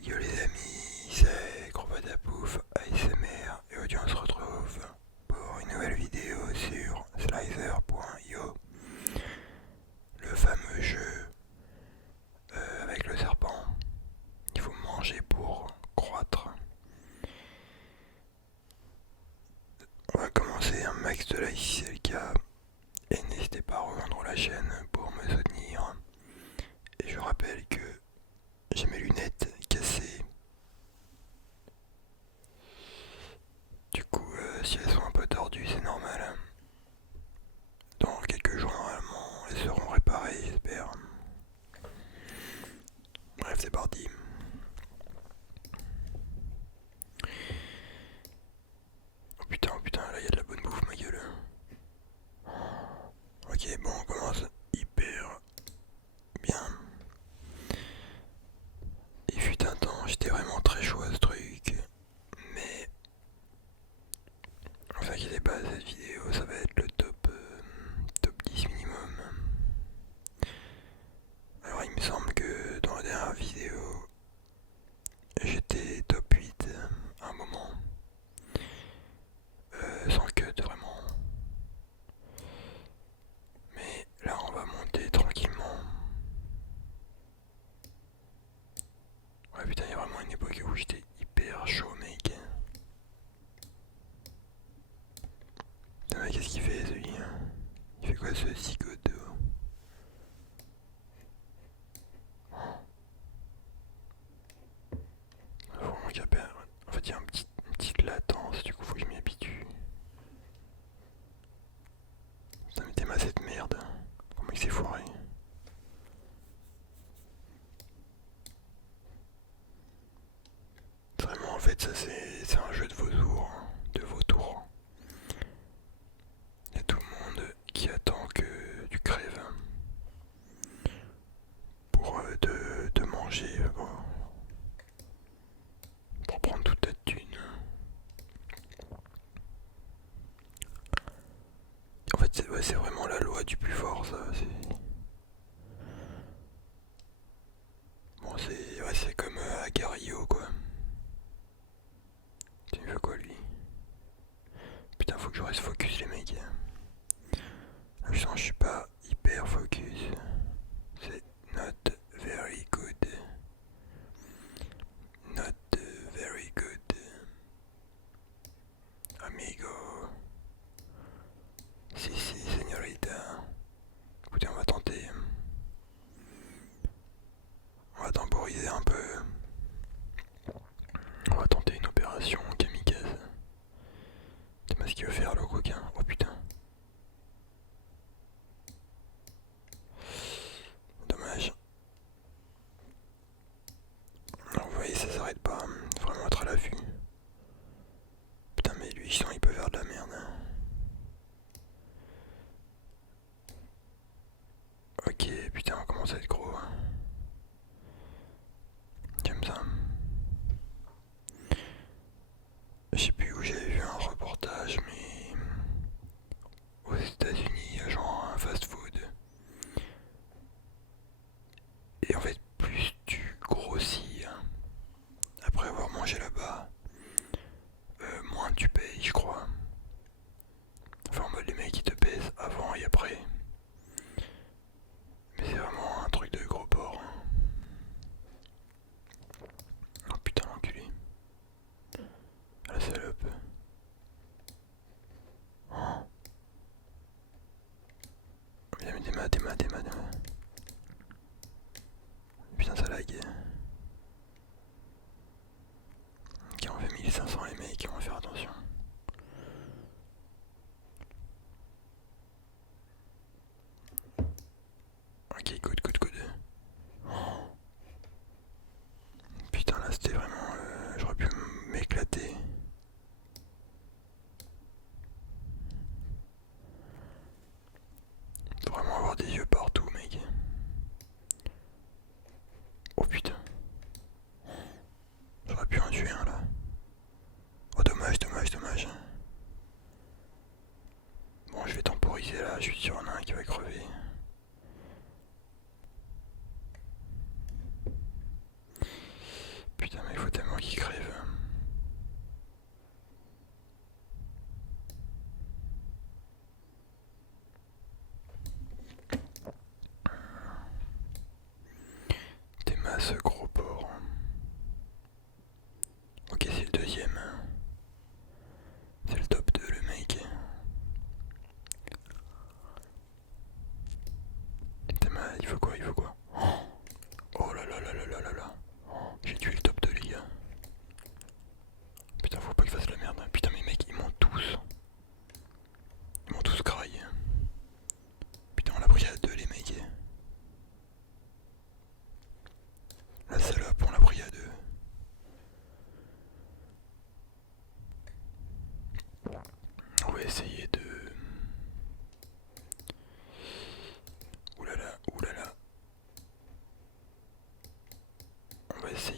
Yo les amis, c'est Gros Pouf ASMR et aujourd'hui on se retrouve pour une nouvelle vidéo sur Slicer.io, le fameux jeu avec le serpent. Il faut manger pour croître. On va commencer un max de like si c'est le cas et n'hésitez pas à rejoindre la chaîne pour me soutenir. Et je rappelle que j'ai mes lunettes cassées. Du coup, si elles sont un peu tordues, c'est normal. Dans quelques jours, normalement, elles seront réparées, j'espère. Bref, c'est parti. Oh putain, là, il y a de la bonne bouffe, ma gueule. Ok, bon, on commence hyper bien. Il fut un temps, j'étais vraiment très chaud à ce truc. Mais, ne vous inquiétez pas, cette vidéo, ça va être le top 10 minimum. Alors, il me semble que dans la dernière vidéo, j'étais top 8 à un moment. Sans cut, vraiment. Mais là, on va monter tranquillement. Ouais, putain, il y a vraiment une époque où j'étais hyper chaud, mec. Putain, mais qu'est-ce qu'il fait, celui? Il fait quoi, ce zigoto? Faut vraiment qu'il y a... En fait, il y a une petite latence, du coup, faut que je m'y habitue. Putain, mais t'aimes cette merde. Comment il s'est foiré? Vraiment, en fait, ça, c'est un jeu de vautours. De vautours. Il y a tout le monde qui attend que tu crèves pour te manger, pour prendre toute ta thune.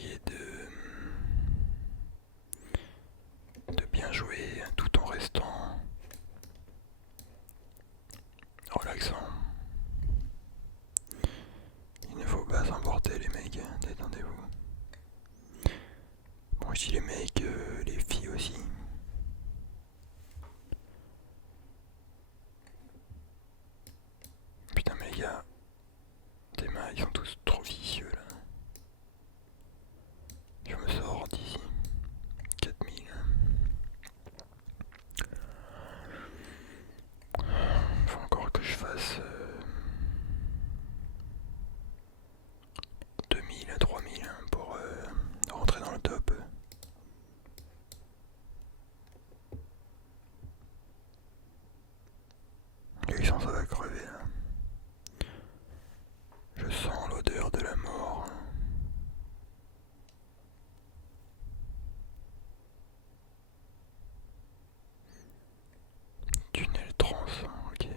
essayer de bien jouer tout en restant relaxant. Il ne faut pas s'emporter les mecs, détendez-vous. Bon, je dis les mecs, les filles aussi. Putain mais les gars, tes mains ils sont tous trop vicieux là. Je me sors d'ici. 4000. Faut encore que je fasse 2000 à 3000 pour rentrer dans le top. Les gens ça va crever là. Je sens l'odeur de la mort. Tunnel trans, ok.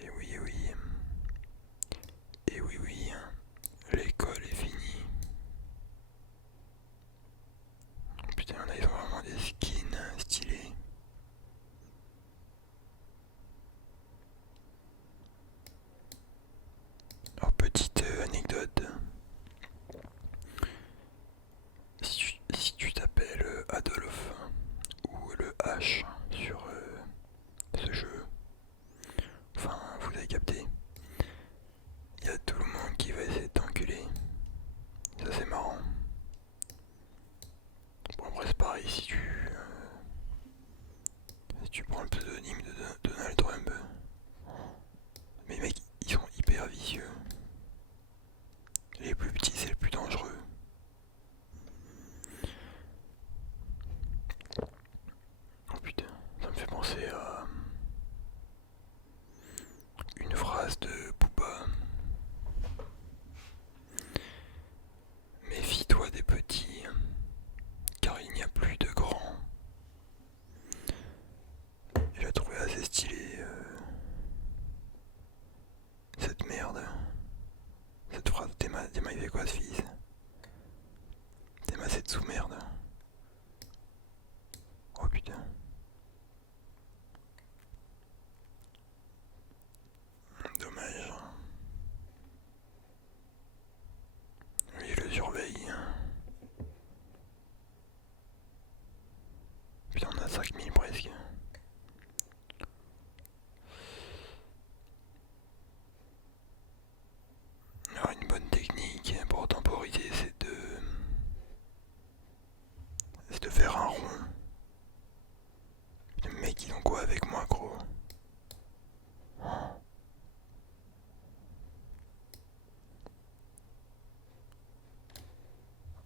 Et oui, oui. Et oui, oui. L'école est finie. Putain, là ils ont vraiment des skins stylés. Alors, petite anecdote. Si tu t'appelles Adolphe ou le H sur ce jeu, enfin vous avez capté, il y a tout le monde qui va essayer de t'enculer. Ça c'est marrant. Bon après c'est pareil si tu prends le pseudonyme de Donald Trump. Mais les mecs ils sont hyper vicieux. Les plus petits c'est le plus dangereux. Oh putain, ça me fait penser à une phrase de Booba. Méfie-toi des petits, car il n'y a plus de grands. Je l'ai trouvé assez stylé cette merde. Cette phrase, Théma il fait quoi ce fils? Théma c'est de sous-merde. Oh putain. Dommage. Lui je le surveille. Putain on a 5000 presque. Alors une bonne technique pour temporiser c'est de faire un rond. Les mecs ils ont quoi avec moi gros?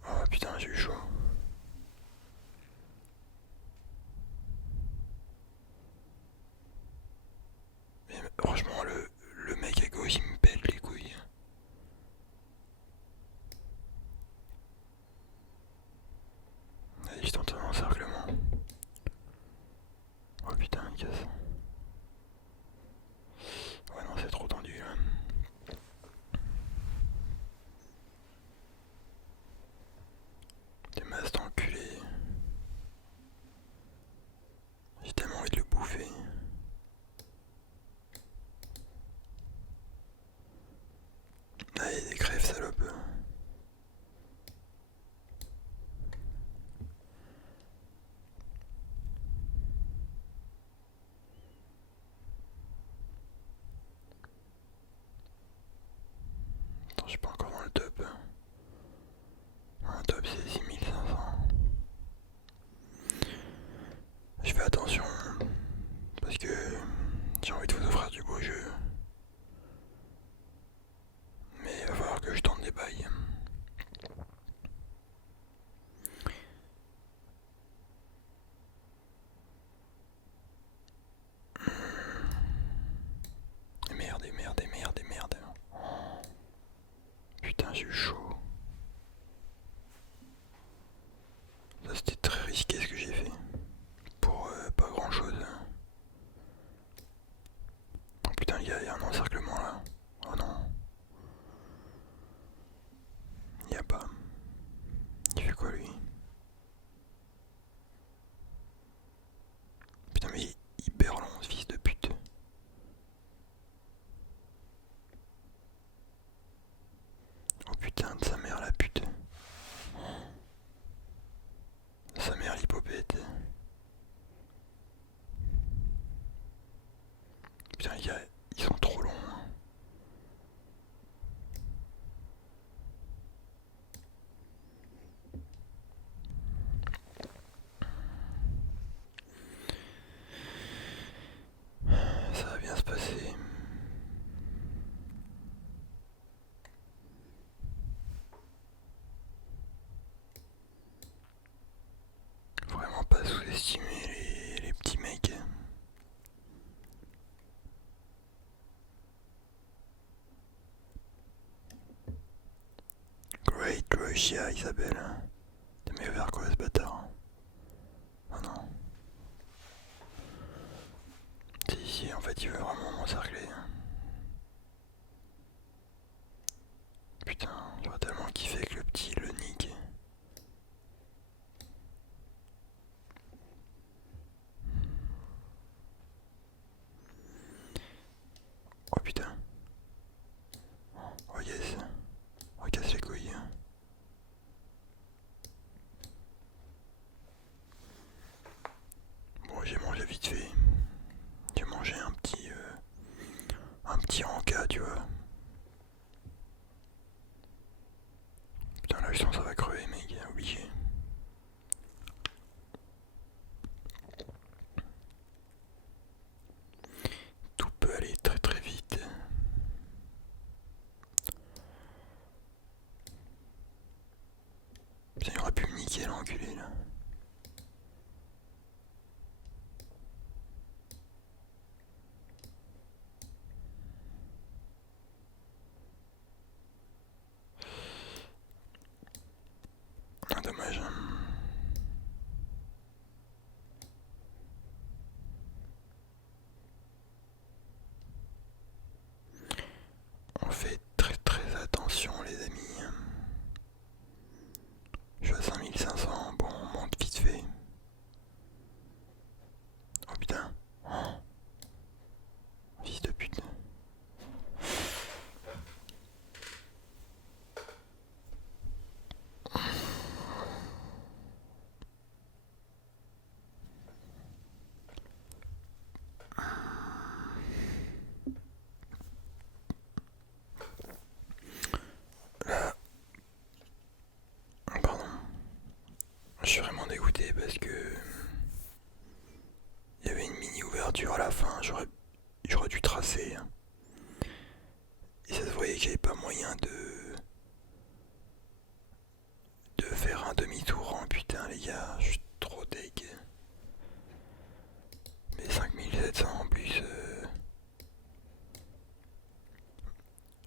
Oh putain j'ai eu chaud. Mais franchement le mec à gauche il me pète les couilles. Allez je tente un encerclement. Oh putain il casse. Ouais non c'est trop tendu là. T'es masses d'enculé. J'ai tellement envie de le bouffer. Allez des crèves salope. Attends je suis pas encore dans le top. Un top c'est 6500. Je fais attention parce que j'ai envie de vous offrir du beau jeu. Mais il va falloir que je tente des bails. Et merde, et merde, et merde, et merde. Putain. sous-estimer les petits mecs. Great Russia, il s'appelle. T'as mis vers quoi ce bâtard? Oh non. C'est ici, en fait, il veut vraiment m'encercler. Putain, j'aurais tellement kiffé que le petit le nique. Oh putain. Oh yes. Oh casse les couilles. Bon, j'ai mangé vite fait. J'ai mangé un petit encas, tu vois. Putain, là je sens que ça va crever, mec, obligé. Tout peut aller très très vite. Putain, il aurait pu me niquer l'enculé là. Ah, dommage. On fait très très attention les amis. Je suis à 5500, bon on monte vite fait. Oh putain. Oh, fils de pute. Là, pardon. Je suis vraiment dégoûté parce que il y avait une mini ouverture à la fin, j'aurais dû tracer. Et ça se voyait qu'il n'y avait pas moyen de faire un demi-tour. Oh, putain les gars, je suis trop deg. Mais 5700 en plus.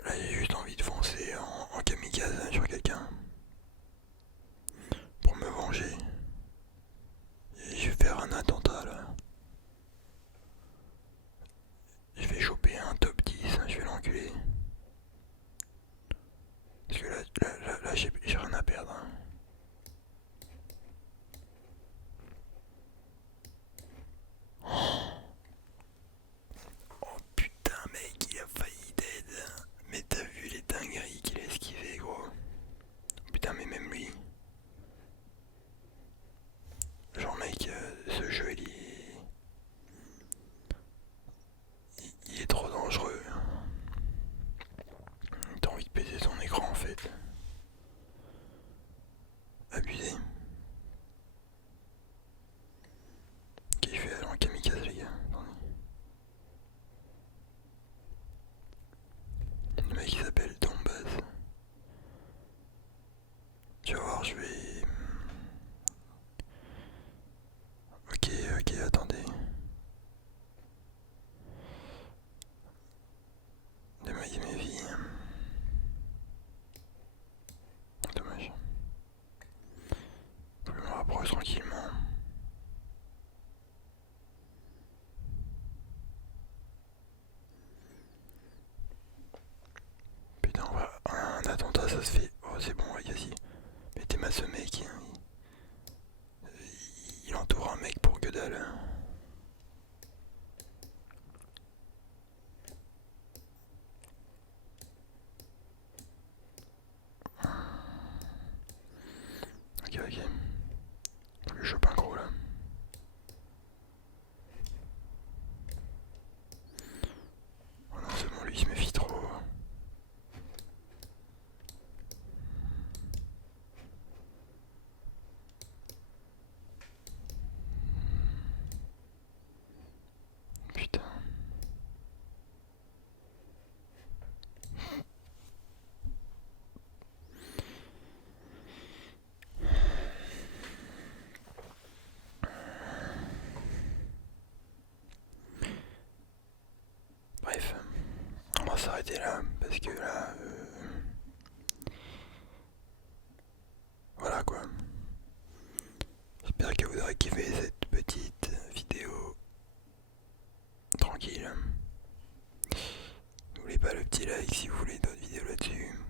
Là j'ai juste envie de foncer en kamikaze sur quelqu'un. Pour me venger. Et je vais faire un attentat là. Je vais choper un top 10, je vais l'enculer. Parce que là j'ai rien à perdre. Oh putain mec, il a failli dead. Mais t'as vu les dingueries qu'il a esquivé gros. Putain mais même lui. Genre mec, ce jeu il est trop dangereux. T'as envie de péter son écran en fait. Abusé. Qu'est-ce qu'il fait alors en kamikaze les gars? Le mec il s'appelle Donbass. Tu vas voir, je vais... Ok, ok, attendez. Démailler mes vies. Dommage. Je me rapproche tranquillement. Putain, un attentat ça se fait. Oh c'est bon, les gars, mettez-moi ce mec. Il entoure un mec pour que dalle. Ok, ok. Faut que je chope un gros là. Oh non, c'est bon, lui il se méfie trop. Putain. m'arrêter là, parce que là, voilà quoi. J'espère que vous aurez kiffé cette petite vidéo tranquille. N'oubliez pas le petit like si vous voulez d'autres vidéos là-dessus.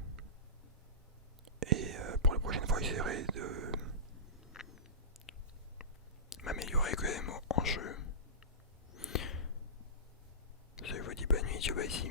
Et pour la prochaine fois, j'essaierai de m'améliorer quand même en jeu. Je vous dis bonne nuit, ciao, bye.